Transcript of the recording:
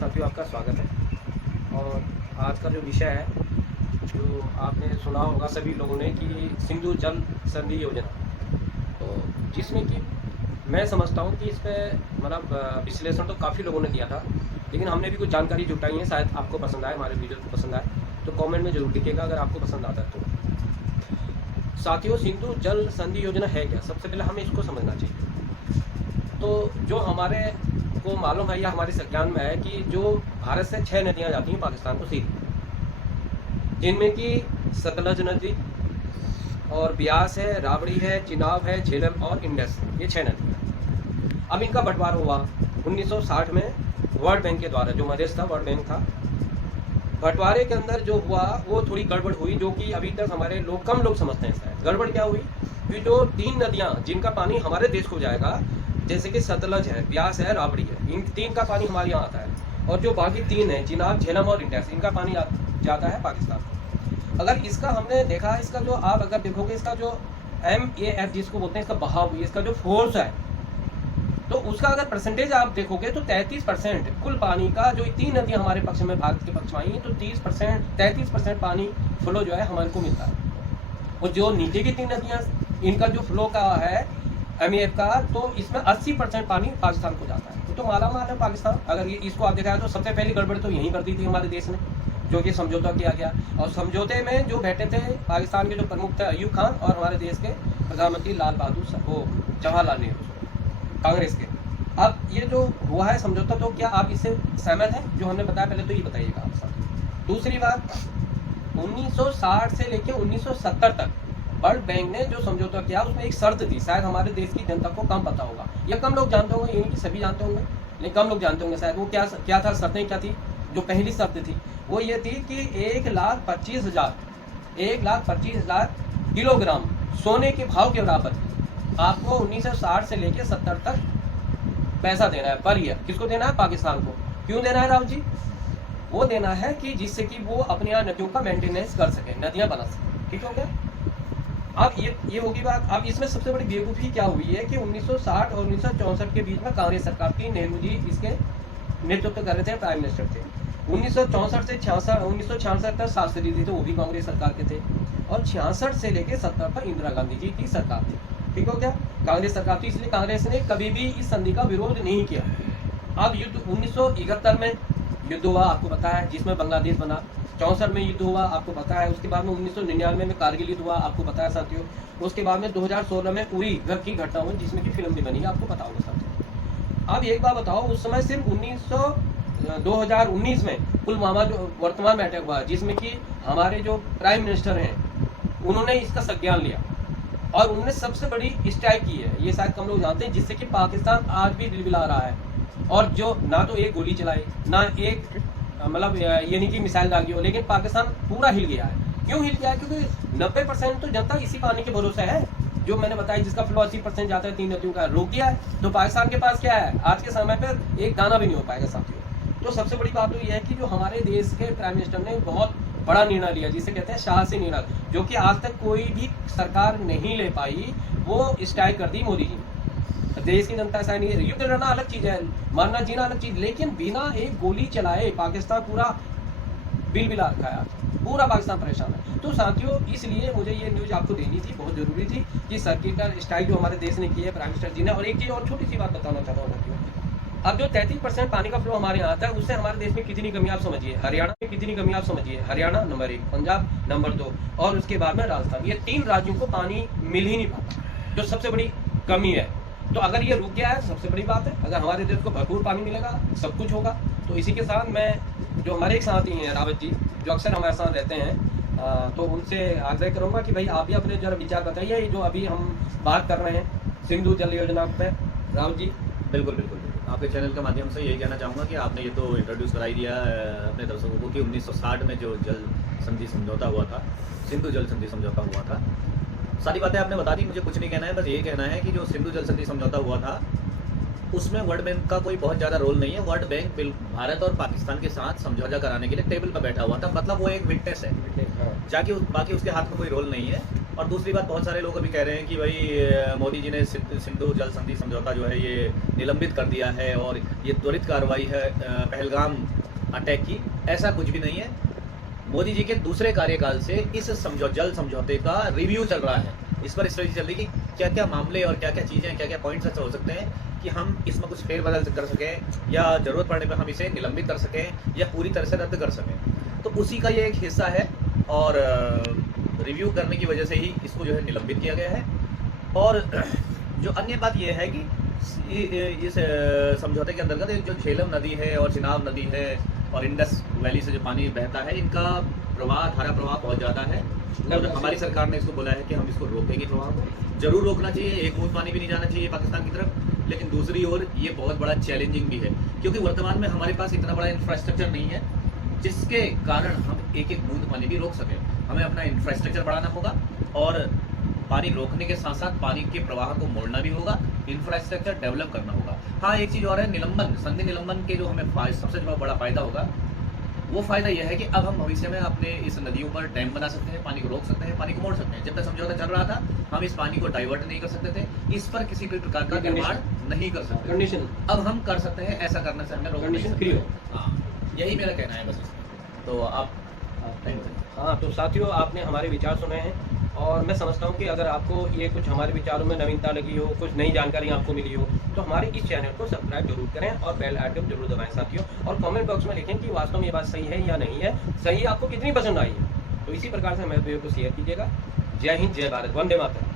साथियों, आपका स्वागत है। और आज का जो विषय है, जो आपने सुना होगा सभी लोगों ने कि सिंधु जल संधि योजना, तो जिसमें कि मैं समझता हूँ कि इस पर मतलब विश्लेषण तो काफ़ी लोगों ने किया था, लेकिन हमने भी कुछ जानकारी जुटाई है। शायद आपको पसंद आए, हमारे वीडियो को पसंद आए तो कमेंट में जरूर लिखिएगा अगर आपको पसंद आता है तो। साथियों, सिंधु जल संधि योजना है क्या? सबसे पहले हमें इसको समझना चाहिए। तो जो हमारे को मालूम है या हमारे संज्ञान में है कि जो भारत से 6 नदियां जाती हैं पाकिस्तान को सीधी, जिनमें कि सतलज नदी और ब्यास है, राबड़ी है, चिनाब है, झेलम और इंडस, ये 6 नदियां। अब इनका बंटवारा हुआ 1960 में वर्ल्ड बैंक के द्वारा, जो मदेश था वर्ल्ड बैंक था। बंटवारे के अंदर जो हुआ वो थोड़ी गड़बड़ हुई, जो कि अभी तक हमारे लोग कम लोग समझते हैं। शायद गड़बड़ क्या हुई कि जो 3 नदियां जिनका पानी हमारे देश को जाएगा, जैसे कि सतलज है, ब्यास है, राबड़ी है, इन 3 का पानी हमारे यहाँ आता है। और जो बाकी 3 है, चिनाब, झेलम और इंडस, इनका पानी जाता है पाकिस्तान को। अगर इसका हमने देखा, इसका जो आप अगर देखोगे, इसका जो MAF जिसको बोलते हैं, इसका बहाव, इसका जो फोर्स है, तो उसका अगर परसेंटेज आप देखोगे तो 33% कुल पानी का, जो 3 नदियां हमारे पक्ष में, भारत के पक्ष में आई हैं, तो 33% पानी फ्लो जो है हमारे को मिलता है। और जो नीचे की 3 नदियां, इनका जो फ्लो का है MAF का, तो इसमें 80% पानी पाकिस्तान को जाता है। तो माला माल है पाकिस्तान। अगर ये इसको आप देखा है तो सबसे पहली गड़बड़ तो यहीं कर दी थी हमारे देश ने, जो कि समझौता किया गया। और समझौते में जो बैठे थे पाकिस्तान के जो प्रमुख थे अयूब खान, और हमारे देश के प्रधानमंत्री लाल बहादुर वो जवाहरलाल नेहरू, कांग्रेस के। अब ये जो हुआ है समझौता, तो क्या आप इससे सहमत हैं? जो हमने बताया पहले तो ये बताइएगा आप साथ। दूसरी बात, 1960 से लेकर 1970 तक वर्ल्ड बैंक ने जो समझौता किया, उसमें एक शर्त थी। शायद हमारे देश की जनता को कम पता होगा, या कम लोग जानते होंगे, ये नहीं कि सभी जानते होंगे, लेकिन कम लोग जानते होंगे शायद। वो क्या था, शर्तें क्या थी? जो पहली शर्त थी वो ये थी कि 1,25,000 किलोग्राम सोने के भाव के बराबर आपको 1960 से लेकर 70 तक पैसा देना है पर ईयर। किसको देना है? पाकिस्तान को। क्यों देना है राहुल जी? वो देना है कि जिससे कि वो अपने यहाँ नदियों का मेंटेनेंस कर सके, नदियां बना सके। ठीक हो गया? अब ये होगी बात। अब इसमें सबसे बड़ी बेवकूफ़ी क्या हुई है कि 1960 और 1964 के बीच में कांग्रेस सरकार थी, नेहरू जी इसके नेतृत्व कर रहे थे, प्राइम मिनिस्टर थे। 1964 से 1966 तक शास्त्री जी थे, वो भी कांग्रेस सरकार के थे। और 66 से लेकर 70 तक इंदिरा गांधी जी की सरकार थी। ठीक हो गया? कांग्रेस सरकार थी, इसलिए कांग्रेस ने कभी भी इस संधि का विरोध नहीं किया। अब युद्ध 1971 में युद्ध हुआ, आपको पता है, जिसमें बांग्लादेश बना। 64 में युद्ध हुआ, आपको पता है। उसके बाद में 1999 में कारगिल युद्ध हुआ, आपको पता है साथियों। उसके बाद में 2016 में उरी घर की घटना हुई, जिसमें की फिल्म भी बनी, आपको पता होगा साथियों। अब एक बात बताओ, उस समय सिर्फ 2019 में पुलवामा जो वर्तमान में अटैक हुआ, जिसमें कि हमारे जो प्राइम मिनिस्टर हैं उन्होंने इसका संज्ञान लिया और उन्होंने सबसे बड़ी स्ट्राइक की है। ये शायद कम लोग जानते हैं, जिससे कि पाकिस्तान आज भी बिलबिला रहा है। और जो ना तो एक गोली चलाई, ना एक मतलब ये नहीं कि मिसाइल दागी हो, लेकिन पाकिस्तान पूरा हिल गया है। क्यों हिल गया है? क्योंकि 90% तो जनता इसी पानी के भरोसे है, जो मैंने बताया, जिसका फ्लो 80% जाता है 3 नदियों का। रोक दिया है तो पाकिस्तान के पास क्या है? आज के समय पर एक दाना भी नहीं हो पाएगा साथियों। तो सबसे बड़ी बात तो यह है कि जो हमारे देश के प्राइम मिनिस्टर ने बहुत बड़ा निर्णय लिया, जिसे कहते हैं साहसी निर्णय, जो कि आज तक कोई भी सरकार नहीं ले पाई। वो स्ट्राइक कर दी मोदी जी ने। देश की जनता ऐसा नहीं है। युद्ध लड़ना अलग चीज है, मरना जीना अलग चीज, लेकिन बिना एक गोली चलाए पाकिस्तान पूरा बिलबिला रखा है। आज पूरा पाकिस्तान परेशान है। तो साथियों, इसलिए मुझे ये न्यूज आपको देनी थी, बहुत जरूरी थी, कि सर्जिकल स्ट्राइक जो हमारे देश ने की है प्राइम मिनिस्टर जी ने। और एक चीज और छोटी सी बात बताना चाहता हूँ साथियों, अब जो 33% पानी का फ्लो हमारे यहाँ आता है, उससे हमारे देश में कितनी कमी आप समझिए। हरियाणा में कितनी कमी आप समझिए। हरियाणा नंबर 1, पंजाब नंबर 2, और उसके बाद में राजस्थान। ये 3 राज्यों को पानी मिल ही नहीं पाता, जो सबसे बड़ी कमी है। तो अगर ये रुक गया है, सबसे बड़ी बात है। अगर हमारे देश को भरपूर पानी मिलेगा, सब कुछ होगा। तो इसी के साथ मैं, जो हमारे एक साथी हैं रावत जी, जो अक्सर हमारे साथ रहते हैं, तो उनसे आग्रह करूँगा कि भाई आप भी अपने जरा विचार बताइए, जो अभी हम बात कर रहे हैं सिंधु जल योजना पे। रावत जी। बिल्कुल बिल्कुल। आपके चैनल के माध्यम से यही कहना चाहूँगा कि आपने ये तो इंट्रोड्यूस कराई दिया अपने दर्शकों को कि 1960 में जो जल संधि समझौता हुआ था, सिंधु जल संधि समझौता हुआ था, सारी बातें आपने बता दी। मुझे कुछ नहीं कहना है, बस ये कहना है कि जो सिंधु जल संधि समझौता हुआ था, उसमें वर्ल्ड बैंक का कोई बहुत ज़्यादा रोल नहीं है। वर्ल्ड बैंक भारत और पाकिस्तान के साथ समझौता कराने के लिए टेबल पर बैठा हुआ था, मतलब वो एक विटनेस है, जाके बाकी उसके हाथ में कोई रोल नहीं है। और दूसरी बात, बहुत सारे लोग अभी कह रहे हैं कि भाई मोदी जी ने सिंधु जल संधि समझौता जो है ये निलंबित कर दिया है और ये त्वरित कार्रवाई है पहलगाम अटैक की। ऐसा कुछ भी नहीं है। मोदी जी के दूसरे कार्यकाल से इस जल समझौते का रिव्यू चल रहा है। इस पर स्टडी चल रही कि क्या क्या मामले और क्या क्या चीज़ें, क्या क्या पॉइंट्स ऐसे हो सकते हैं कि हम इसमें कुछ फेरबदल कर सकें या ज़रूरत पड़ने पर हम इसे निलंबित कर सकें या पूरी तरह से रद्द कर सकें। तो उसी का ये एक हिस्सा है और रिव्यू करने की वजह से ही इसको जो है निलंबित किया गया है। और जो अन्य बात ये है कि इस समझौते के अंतर्गत जो झेलम नदी है और चिनाब नदी है और इंडस वैली से जो पानी बहता है, इनका प्रवाह, धारा प्रवाह बहुत ज़्यादा है। और हमारी सरकार ने इसको बोला है कि हम इसको रोकेंगे, प्रवाह को जरूर रोकना चाहिए, एक बूंद पानी भी नहीं जाना चाहिए पाकिस्तान की तरफ। लेकिन दूसरी ओर ये बहुत बड़ा चैलेंजिंग भी है, क्योंकि वर्तमान में हमारे पास इतना बड़ा इंफ्रास्ट्रक्चर नहीं है जिसके कारण हम एक एक बूंद पानी भी रोक सकें। हमें अपना इंफ्रास्ट्रक्चर बढ़ाना होगा और पानी रोकने के साथ साथ पानी के प्रवाह को मोड़ना भी होगा, इंफ्रास्ट्रक्चर डेवलप करना होगा। हाँ, एक चीज़ और है, निलंबन, संधि निलंबन के जो हमें सबसे बड़ा फायदा होगा वो फायदा यह है कि अब हम भविष्य में अपने इस नदियों पर डैम बना सकते हैं, पानी को रोक सकते हैं, पानी को मोड़ सकते हैं। जब तक समझौता चल रहा था हम इस पानी को डाइवर्ट नहीं कर सकते थे, इस पर किसी भी प्रकार का निर्माण नहीं कर सकते। कंडीशन अब हम कर सकते हैं, ऐसा करने से हमें कंडीशन फ्री हो। हाँ, यही मेरा कहना है बस इसमें। तो आप हाँ, तो साथियों, आपने हमारे विचार सुने हैं और मैं समझता हूँ कि अगर आपको ये कुछ हमारे विचारों में नवीनता लगी हो, कुछ नई जानकारी आपको मिली हो, तो हमारे इस चैनल को सब्सक्राइब जरूर करें और बेल आइकन जरूर दबाएं साथियों। और कमेंट बॉक्स में लिखें कि वास्तव में ये बात सही है या नहीं है, सही आपको कितनी पसंद आई है। तो इसी प्रकार से हमारे वीडियो को शेयर कीजिएगा। जय हिंद, जय भारत, वंदे मातरम।